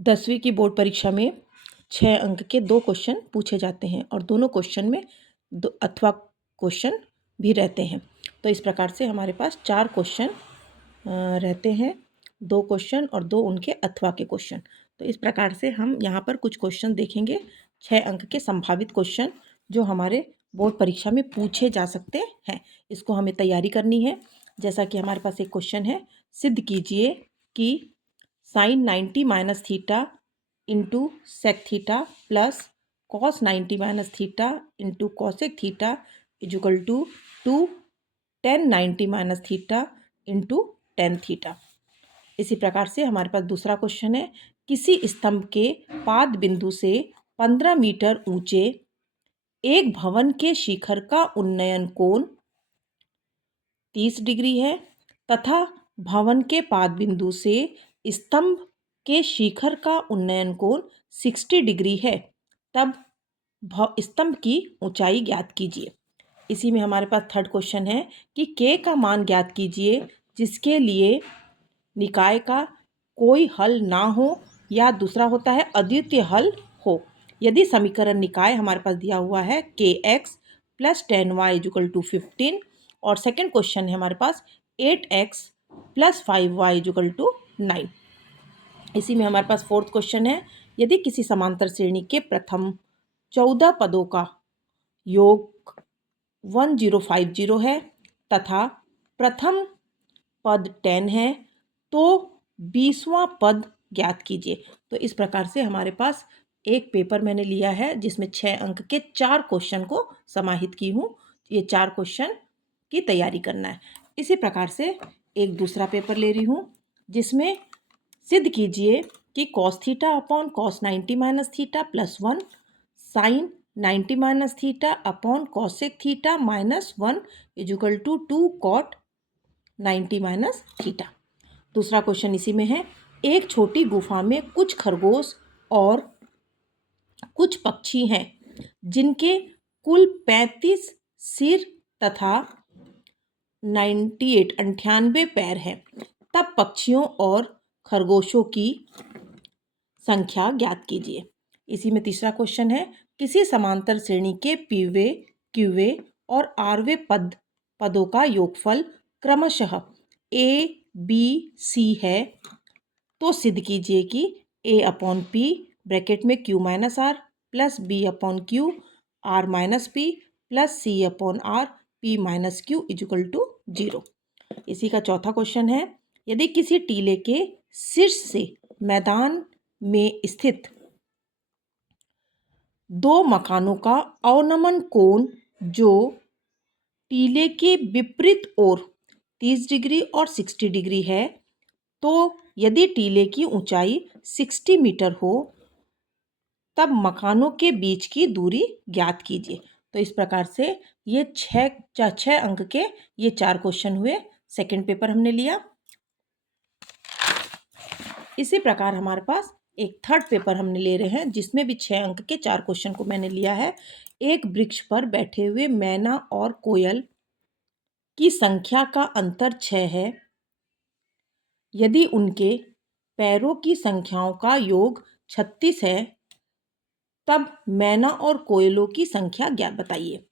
10वीं की बोर्ड परीक्षा में 6 अंक के 2 क्वेश्चन पूछे जाते हैं और दोनों क्वेश्चन में दो अथवा क्वेश्चन भी रहते हैं। तो इस प्रकार से हमारे पास 4 क्वेश्चन रहते हैं, 2 क्वेश्चन और 2 उनके अथवा के क्वेश्चन। तो इस प्रकार से हम यहाँ पर कुछ क्वेश्चन देखेंगे, 6 अंक के संभावित क्वेश्चन जो हमारे बोर्ड परीक्षा में पूछे जा सकते हैं। इसको हमें तैयारी करनी है। जैसा कि हमारे पास एक क्वेश्चन है, सिद्ध कीजिए कि sine 90 minus theta into sec theta plus cos 90 minus theta into cosec theta equal to tan 90 minus theta into tan theta. इसी प्रकार से हमारे पास दूसरा क्वेश्चन है, किसी स्तंभ के पाद बिंदु से 15 मीटर ऊंचे एक भवन के शिखर का उन्नयन कोण 30 डिग्री है तथा भवन के पाद बिंदु से स्तंभ के शिखर का उन्नयन कोण 60 डिग्री है, तब स्तंभ की ऊंचाई ज्ञात कीजिए। इसी में हमारे पास थर्ड क्वेश्चन है कि के का मान ज्ञात कीजिए जिसके लिए निकाय का कोई हल ना हो या दूसरा होता है अद्वितीय हल हो। यदि समीकरण निकाय हमारे पास दिया हुआ है के x plus 10y equal to 15 और सेकेंड क्वेश्चन है हमारे पास 8x plus 5y equal to 9। इसी में हमारे पास फोर्थ क्वेश्चन है, यदि किसी समांतर श्रेणी के प्रथम 14 पदों का योग 1050 है तथा प्रथम पद 10 है तो 20वां पद ज्ञात कीजिए। तो इस प्रकार से हमारे पास एक पेपर मैंने लिया है जिसमें 6 अंक के 4 क्वेश्चन को समाहित की हूँ। ये 4 क्वेश्चन की तैयारी करना है। इसी प्रकार से एक दूसरा पेपर ले रही हूँ जिसमें सिद्ध कीजिए कि cos theta upon cos 90 minus theta plus 1 sine 90 minus theta upon cosec theta minus 1 equal to 2 cot 90 minus theta. दूसरा क्वेश्चन इसी में है, एक छोटी गुफा में कुछ खरगोश और कुछ पक्षी हैं जिनके कुल 35 सिर तथा 98 पैर हैं, तब पक्षियों और खरगोशों की संख्या ज्ञात कीजिए। इसी में तीसरा क्वेश्चन है, किसी समांतर श्रेणी के पीवे क्यूवे और आरवे पदों का योगफल क्रमशः ए बी सी है तो सिद्ध कीजिए कि ए अपॉन पी ब्रैकेट में Q minus R plus B upon Q R minus P plus C upon R P minus Q equal to 0। इसी का चौथा क्वेश्चन है, यदि किसी टीले के शीर्ष से मैदान में स्थित 2 मकानों का अवनमन कोण जो टीले के विपरीत ओर 30 डिग्री और 60 डिग्री है, तो यदि टीले की ऊंचाई 60 मीटर हो तब मकानों के बीच की दूरी ज्ञात कीजिए। तो इस प्रकार से ये 6 अंक के ये 4 क्वेश्चन हुए, सेकंड पेपर हमने लिया। इसी प्रकार हमारे पास एक थर्ड पेपर हमने ले रहे हैं जिसमें भी 6 अंक के 4 क्वेश्चन को मैंने लिया है। एक वृक्ष पर बैठे हुए मैना और कोयल की संख्या का अंतर 6 है। यदि उनके पैरों की संख्याओं का योग 36 है तब मैना और कोयलों की संख्या ज्ञात बताइए।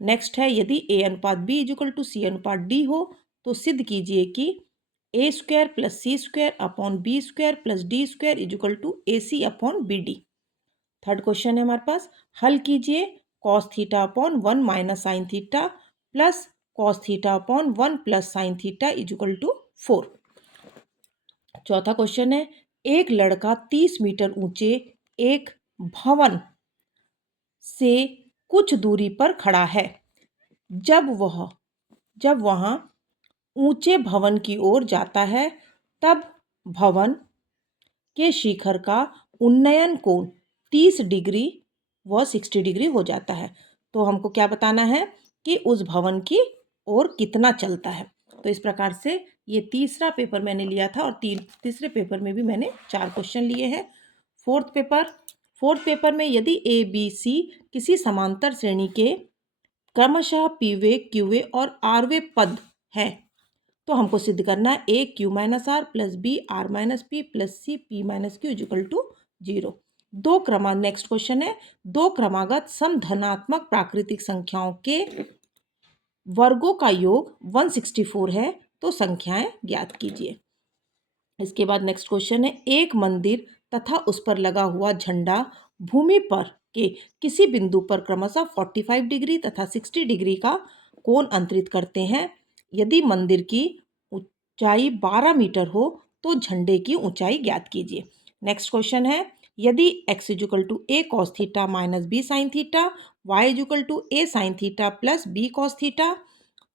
नेक्स्ट है, यदि ए अनुपात बी इजुकल टू सी अनुपात डी हो तो सिद्ध कीजिए कि A square plus C square upon B square plus D square equal to A C upon B D. Third question है हमारे पास, हल कीजिए cos theta upon 1 minus sine theta plus cos theta upon 1 plus sine theta equal to 4। चौथा question है, एक लड़का 30 metre ऊंचे एक भवन से कुछ दूरी पर खड़ा है। जब वह ऊंचे भवन की ओर जाता है तब भवन के शिखर का उन्नयन कोण 30 डिग्री व 60 डिग्री हो जाता है। तो हमको क्या बताना है कि उस भवन की ओर कितना चलता है। तो इस प्रकार से ये तीसरा पेपर मैंने लिया था और तीसरे पेपर में भी मैंने 4 क्वेश्चन लिए हैं। फोर्थ पेपर में यदि ए बी सी किसी समांतर श्रेणी के क्रमशः पीवे क्यूवे और आरवे पद हैं तो तो हमको सिद्ध करना है A Q minus R plus B R minus P plus C P minus Q equal to 0। Next question है, दो क्रमागत समधनात्मक प्राकृतिक संख्याओं के वर्गों का योग 164 है, तो संख्याएं ज्ञात कीजिए। इसके बाद नेक्स्ट क्वेश्चन है, एक मंदिर तथा उस पर लगा हुआ झंडा भूमि पर के किसी बिंदु पर क्रमशः 45 डिग्री तथा 60 डिग्री का कोण अंतरित करते हैं। यदि मंदिर की ऊंचाई 12 मीटर हो तो झंडे की ऊंचाई ज्ञात कीजिए। नेक्स्ट क्वेश्चन है, यदि x equal to A cos theta minus B sine theta, Y equal to A sine theta plus B cos theta,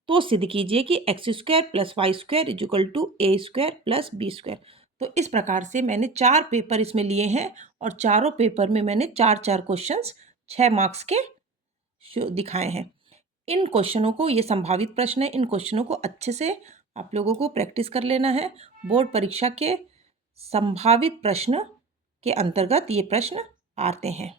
तो सिद्ध कीजिए कि X square plus Y square equal to A square plus B square. तो इस प्रकार से मैंने 4 paper इसमें लिए हैं और चारों पेपर में मैंने 4-4 क्वेश्चंस 6 मार्क्स के दिखाए हैं। इन क्वेश्चनों को, ये संभावित प्रश्न है, इन क्वेश्चनों को अच्छे से आप लोगों को प्रैक्टिस कर लेना है। बोर्ड परीक्षा के संभावित प्रश्न के अंतर्गत ये प्रश्न आते हैं।